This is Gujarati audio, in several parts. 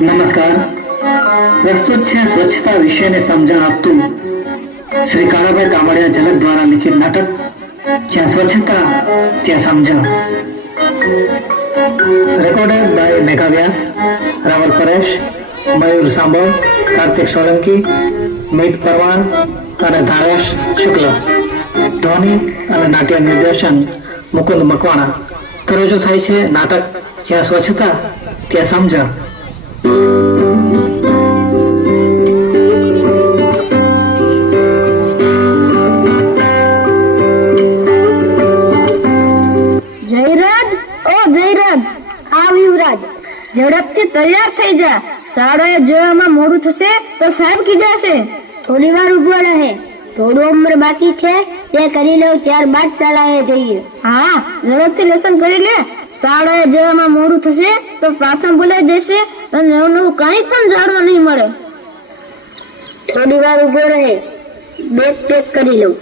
નમસ્કાર. પ્રસ્તુત છે સ્વચ્છતા વિશેની સમજણ આપતું શ્રી કાળાભાઈ કામડિયા ઝલક દ્વારા લિખિત નાટક જ્યાં સ્વચ્છતા ત્યાં સમજણ. રેકોર્ડેડ બાય મેઘા વ્યાસ, રાવલ પરેશ, મયુર સાંભળ, કાર્તિક સોલંકી, મિત પરવાન અને ધારેશ શુક્લ. ધ્વનિ અને નાટ્ય નિર્દેશન મુકુંદ મકવાણા. રજૂ થાય છે નાટક જ્યાં સ્વચ્છતા ત્યાં સમજણ. જયરાજ, ઓ જયરાજ, આવ યુવરાજ, ઝડપથી તૈયાર થઈ જા. શાળાએ જવામાં મોડું થશે તો સાહેબ કીધા. થોડી વાર ઉભો રહે, થોડું ઉંમર બાકી છે તે કરી લઉં, ત્યારબાદ શાળાએ જઈએ. હા, ઝડપથી લેસન કરી લે. શાળાએ જવામાં મોડું થશે તો પ્રાર્થના ભૂલાઈ જશે અને નવું કઈ પણ જાણવા નહીં મળે. થોડી વાર ઉભો રહે, બેગ પેક કરી લઉં.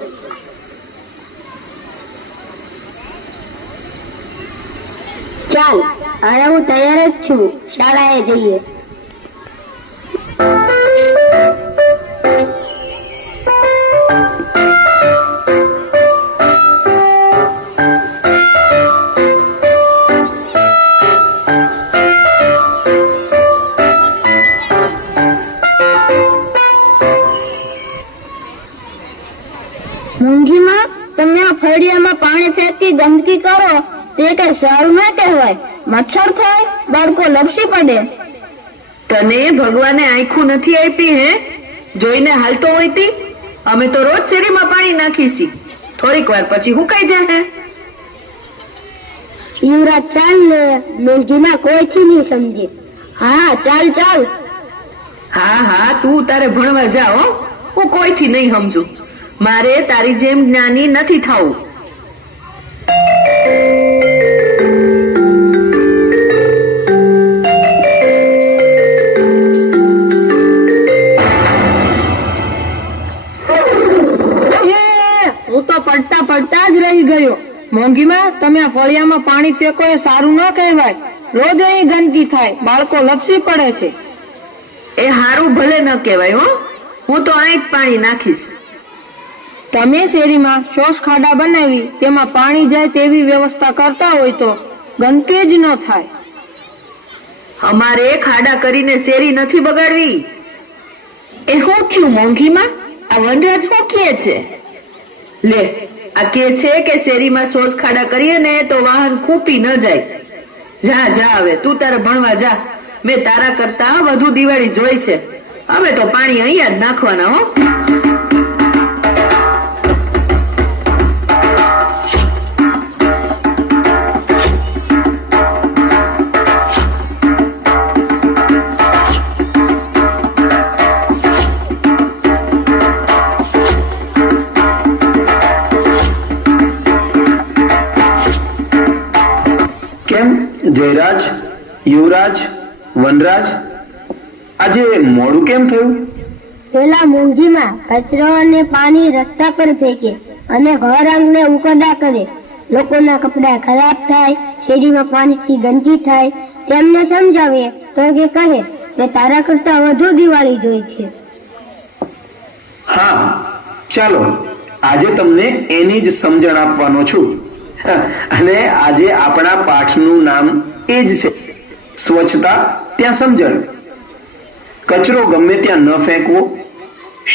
ચાલ, હવે હું તૈયાર જ છું, શાળાએ જઈએ. મૂંગીમાં, તમે આ ફળિયામાં પાણી ફેંકી ગંદકી કરો તે કઈ સારું ના કહેવાય. મચ્છર થાય, બાળકો લપસી પડે. તને ભગવાને આંખું નથી આપી હે? જોઈને હાલતો હોય તી? અમે તો રોજ શેરીમાં પાણી નાખીશી, થોડીક વાર પછી હુકાઈ જાય. યુવરાજ ચાલ ને, મૂંગીમાં કોઈથી નહીં સમજે. હા ચાલ ચાલ. હા, તું તારે ભણવા જા હો, હું કોઈથી નહીં સમજુ. મારે તારી જેમ જ્ઞાની નથી થવું. હું તો પડતા પડતા જ રહી ગયો. મોંઘીમાં, તમે આ ફળિયામાં પાણી ફેંકો એ સારું ન કહેવાય. રોજ અહીં ગંદકી થાય, બાળકો લપસી પડે છે. એ હારું ભલે ન કહેવાય હો, હું તો અહીં જ પાણી નાખીશ. તમે શેરીમાં શોષ ખાડા બનાવી તેમાં પાણી જાય તેવી વ્યવસ્થા કરતા હોય તો ગંદકી જ ન થાય. અમારે ખાડા કરીને શેરી નથી બગાડવી. એ શું થયું મોંઘીમાં? આ વનરાજ શું કહે છે? લે, આ કે છે કે શેરીમાં શોષ ખાડા કરીએ ને તો વાહન ખૂપી ન જાય. જા હવે તું તારે ભણવા જા. મેં તારા કરતા વધુ દિવાળી જોઈ છે. હવે તો પાણી અહીંયા જ નાખવાના હો. જયરાજ, યુવરાજ, વનરાજ, આજે મોડું કેમ થયું? પેલા મૂંગીમાં કચરો અને પાણી રસ્તા પર ફેંકે અને ઘર આંગણે ઉકરડા કરે. લોકોના કપડા ખરાબ થાય, શેરીમાં પાણીથી ગંદકી થાય. તેમને સમજાવીએ તો કે કહે કે તારા કરતા વધુ દિવાળી જોઈ છે. હા, ચાલો આજે તમને એની જ સમજણ આપવાનો છું. અને આજે આપણા પાઠનું નામ એ જ છે, સ્વચ્છતા ત્યાં સમજણ. કચરો ગમે ત્યાં ન ફેંકવો,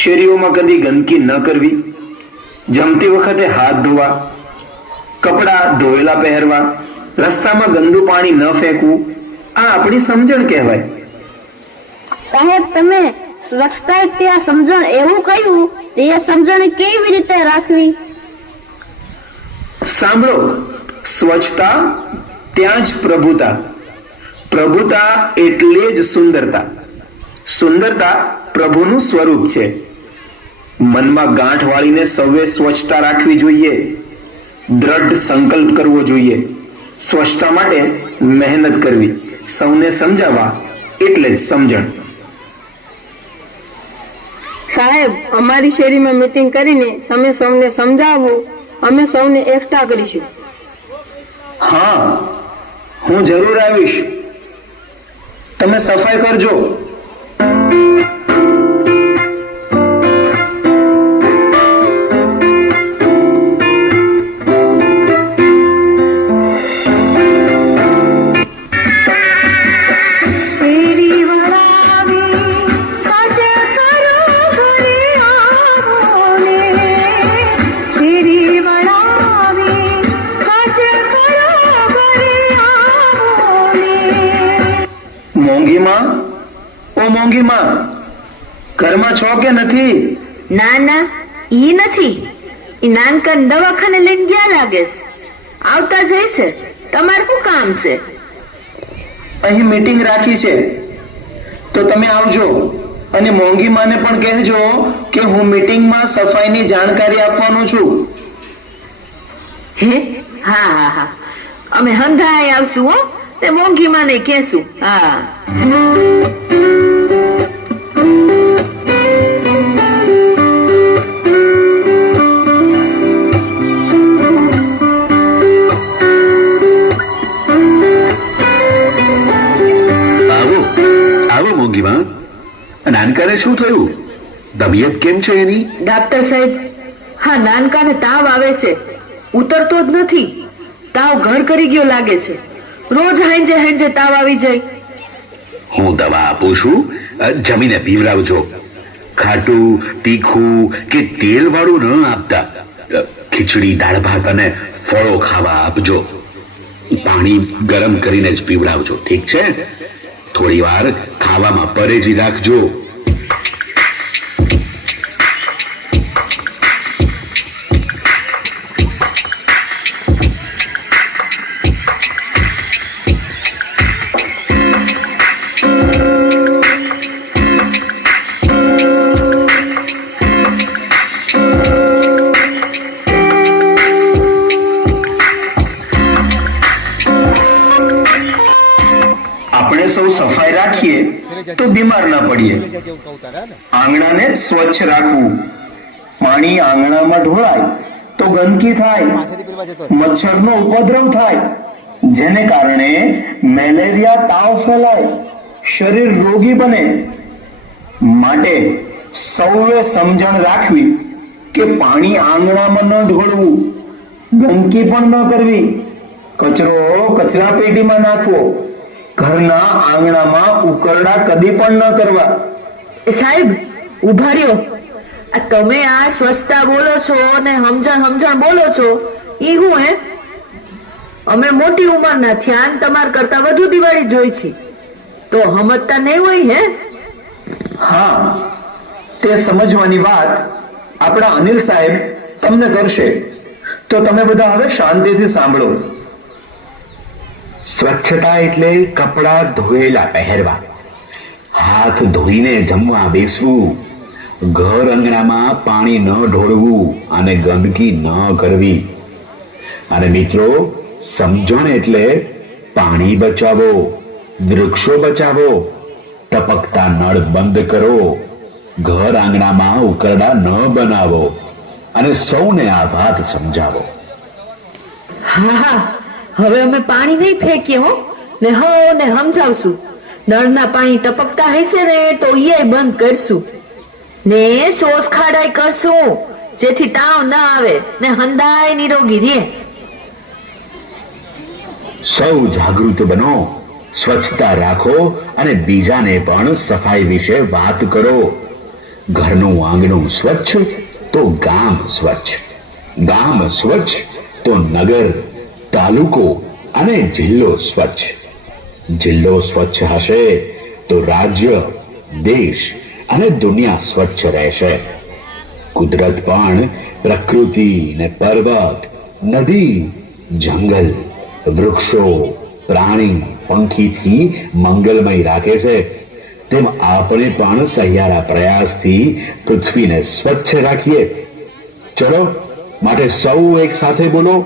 શેરીઓમાં કદી ગંદકી ન કરવી, જમતી વખતે હાથ ધોવા, કપડા ધોયેલા પહેરવા, રસ્તામાં ગંદુ પાણી ન ફેંકવું, આ આપણી સમજણ કહેવાય. સાહેબ, તમે સ્વચ્છતા ત્યાં સમજણ એવું કહ્યું, તે સમજણ કેવી રીતે રાખવી? સાંભળો, સ્વચ્છતા ત્યાં જ પ્રભુતા. પ્રભુતા એટલે જ સુંદરતા. સુંદરતા પ્રભુનું સ્વરૂપ છે. મનમાં ગાંઠ વાળીને સૌએ સ્વચ્છતા રાખવી જોઈએ. દ્રઢ સંકલ્પ કરવો જોઈએ. સ્વચ્છતા માટે મહેનત કરવી. સૌને સમજાવવા એટલે જ સમજણ. સાહેબ, અમારી શેરીમાં મીટિંગ કરીને તમે સૌને સમજાવો. અમે સૌને એકઠા કરીશું. હા, હું જરૂર આવીશ. તમે સફાઈ કરજો. મોંઘીમાં, ઓ મોંઘીમાં, ઘરમાં છો કે નથી? ના ના, ઈ નથી. ઈ નાનકન દવાખાને લઈને ગયા લાગે છે. આવતા જઈશે. તમારે શું કામ છે? અહીં મીટિંગ રાખી છે તો તમે આવજો અને મોંઘી માને પણ કહેજો કે હું મીટિંગમાં સફાઈની જાણકારી આપવાનો છું. હે, હા હા હા, અમે હંધાય આવશું હો. તે મોંઘી માને કહેશું. હા. મોંઘીમાં, નાનકાને શું થયું? તબિયત કેમ છે એની? ડાક્ટર સાહેબ, હા, નાનકાને તાવ આવે છે. ઉતરતો જ નથી. તાવ ઘર કરી ગયો લાગે છે. રોજ હાંજે હાંજે તાવ આવી જાય. હું દવા આપું છું, જમીને પીવડાવજો. ખાટું, તીખું કે તેલ વાળું ન આપતા. ખીચડી, દાળ ભાત અને ફળો ખાવા આપજો. પાણી ગરમ કરીને જ પીવડાવજો, ઠીક છે? થોડી વાર ખાવામાં પરેજી રાખજો. આપણે સૌ સફાઈ રાખીએ તો બીમાર ના પડીએ. આંગણાને સ્વચ્છ રાખવું. પાણી આંગણામાં ઢોળાય તો ગંદકી થાય, મચ્છરનો ઉપદ્રવ થાય, જેને કારણે મેલેરિયા તાવ ફેલાય, શરીર રોગી બને. માટે સૌએ સમજણ રાખવી કે પાણી આંગણામાં ન ઢોળવું, ગંદકી પણ ન કરવી, કચરો કચરા પેટીમાં નાખવો, ઘરના આંગણામાં ઉકરડા કદી પણ ન કરવા. સાહેબ, ઉભા રહ્યો. તમે આ સ્વચ્છતા બોલો છો ને સમજણ બોલો છો, ઈ હું હે? અમે મોટી ઉંમરના ધ્યાન તમાર કરતા વધુ દિવાળી જોઈ છે, તો સમજતા નહીં હોય હે? હા, તે સમજવાની વાત આપણા અનિલ સાહેબ તમને કરશે. તો તમે બધા હવે શાંતિથી સાંભળો. સ્વચ્છતા એટલે કપડા ધોયેલા પહેરવા, હાથ ધોઈને જમવા બેસવું, ઘર આંગણામાં પાણી ન ઢોળવું અને ગંદકી ન કરવી. અને મિત્રો, સમજણ એટલે પાણી બચાવો, વૃક્ષો બચાવો, ટપકતા નળ બંધ કરો, ઘર આંગણામાં ઉકરડા ન બનાવો અને સૌને આ વાત સમજાવો. હા, હવે અમે પાણી નહીં ફેંકીએ હો, ને સમજાવશું. નળના પાણી ટપકતા હશે ને તો એ બંધ કરશું, ને સોસ ખાડાઈ કરશું, જેથી તાવ ન આવે ને હંધાય નિરોગી રહે. સૌ જાગૃત બનો, સ્વચ્છતા રાખો અને બીજાને પણ સફાઈ વિશે વાત કરો. ઘરનું આંગણું સ્વચ્છ તો ગામ સ્વચ્છ, ગામ સ્વચ્છ તો નગર, તાલુકો અને જિલ્લો સ્વચ્છ. જિલ્લો સ્વચ્છ હશે તો રાજ્ય, દેશ અને દુનિયા સ્વચ્છ રહેશે. કુદરત પણ પ્રકૃતિ ને પર્વત, નદી, જંગલ, વૃક્ષો, પ્રાણી, પંખીથી મંગલમય રાખે છે. તેમ આપણે પણ સહિયારા પ્રયાસથી પૃથ્વીને સ્વચ્છ રાખીએ. ચલો, માટે સૌ એક સાથે બોલો.